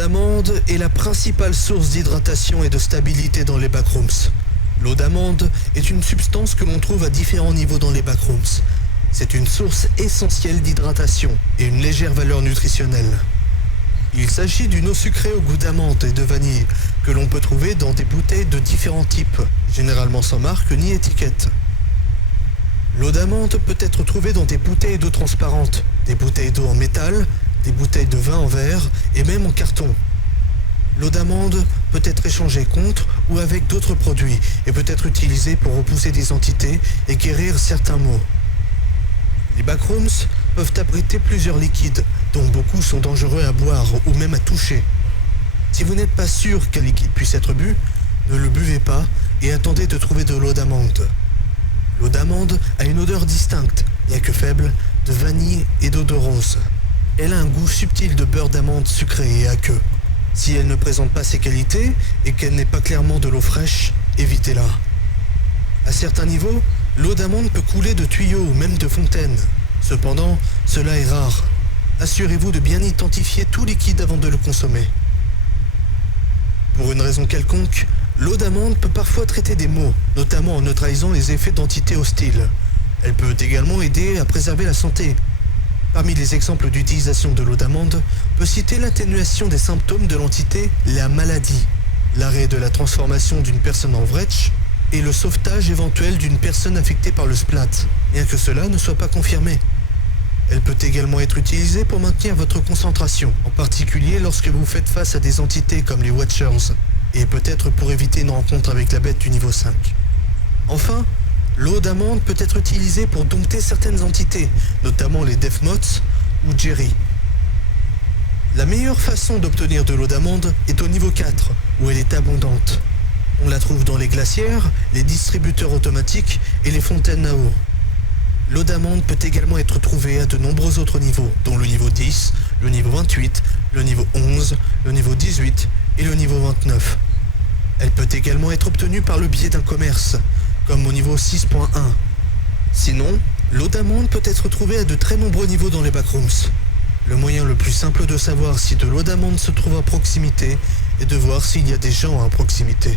d'amande est la principale source d'hydratation et de stabilité dans les backrooms. L'eau d'amande est une substance que l'on trouve à différents niveaux dans les backrooms. C'est une source essentielle d'hydratation et une légère valeur nutritionnelle. Il s'agit d'une eau sucrée au goût d'amande et de vanille que l'on peut trouver dans des bouteilles de différents types, généralement sans marque ni étiquette. L'eau d'amande peut être trouvée dans des bouteilles d'eau transparentes, des bouteilles d'eau en métal, des bouteilles de vin en verre et même en carton. L'eau d'amande peut être échangée contre ou avec d'autres produits et peut être utilisée pour repousser des entités et guérir certains maux. Les backrooms peuvent abriter plusieurs liquides, dont beaucoup sont dangereux à boire ou même à toucher. Si vous n'êtes pas sûr qu'un liquide puisse être bu, ne le buvez pas et attendez de trouver de l'eau d'amande. L'eau d'amande a une odeur distincte, bien que faible, de vanille et d'eau de rose. Elle a un goût subtil de beurre d'amande sucré et aqueux. Si elle ne présente pas ces qualités et qu'elle n'est pas clairement de l'eau fraîche, évitez-la. À certains niveaux, l'eau d'amande peut couler de tuyaux ou même de fontaines. Cependant, cela est rare. Assurez-vous de bien identifier tout liquide avant de le consommer. Pour une raison quelconque, l'eau d'amande peut parfois traiter des maux, notamment en neutralisant les effets d'entités hostiles. Elle peut également aider à préserver la santé. Parmi les exemples d'utilisation de l'eau d'amande, on peut citer l'atténuation des symptômes de l'entité la maladie, l'arrêt de la transformation d'une personne en vretch et le sauvetage éventuel d'une personne affectée par le splat, bien que cela ne soit pas confirmé. Elle peut également être utilisée pour maintenir votre concentration, en particulier lorsque vous faites face à des entités comme les Watchers, et peut-être pour éviter une rencontre avec la bête du niveau 5. Enfin, l'eau d'amande peut être utilisée pour dompter certaines entités, notamment les Deathmoths ou Jerry. La meilleure façon d'obtenir de l'eau d'amande est au niveau 4, où elle est abondante. On la trouve dans les glacières, les distributeurs automatiques et les fontaines à eau. L'eau d'amande peut également être trouvée à de nombreux autres niveaux, dont le niveau 10, le niveau 28, le niveau 11, le niveau 18 et le niveau 29. Elle peut également être obtenue par le biais d'un commerce, comme au niveau 6.1. Sinon, l'eau d'amande peut être trouvée à de très nombreux niveaux dans les backrooms. Le moyen le plus simple de savoir si de l'eau d'amande se trouve à proximité est de voir s'il y a des gens à proximité.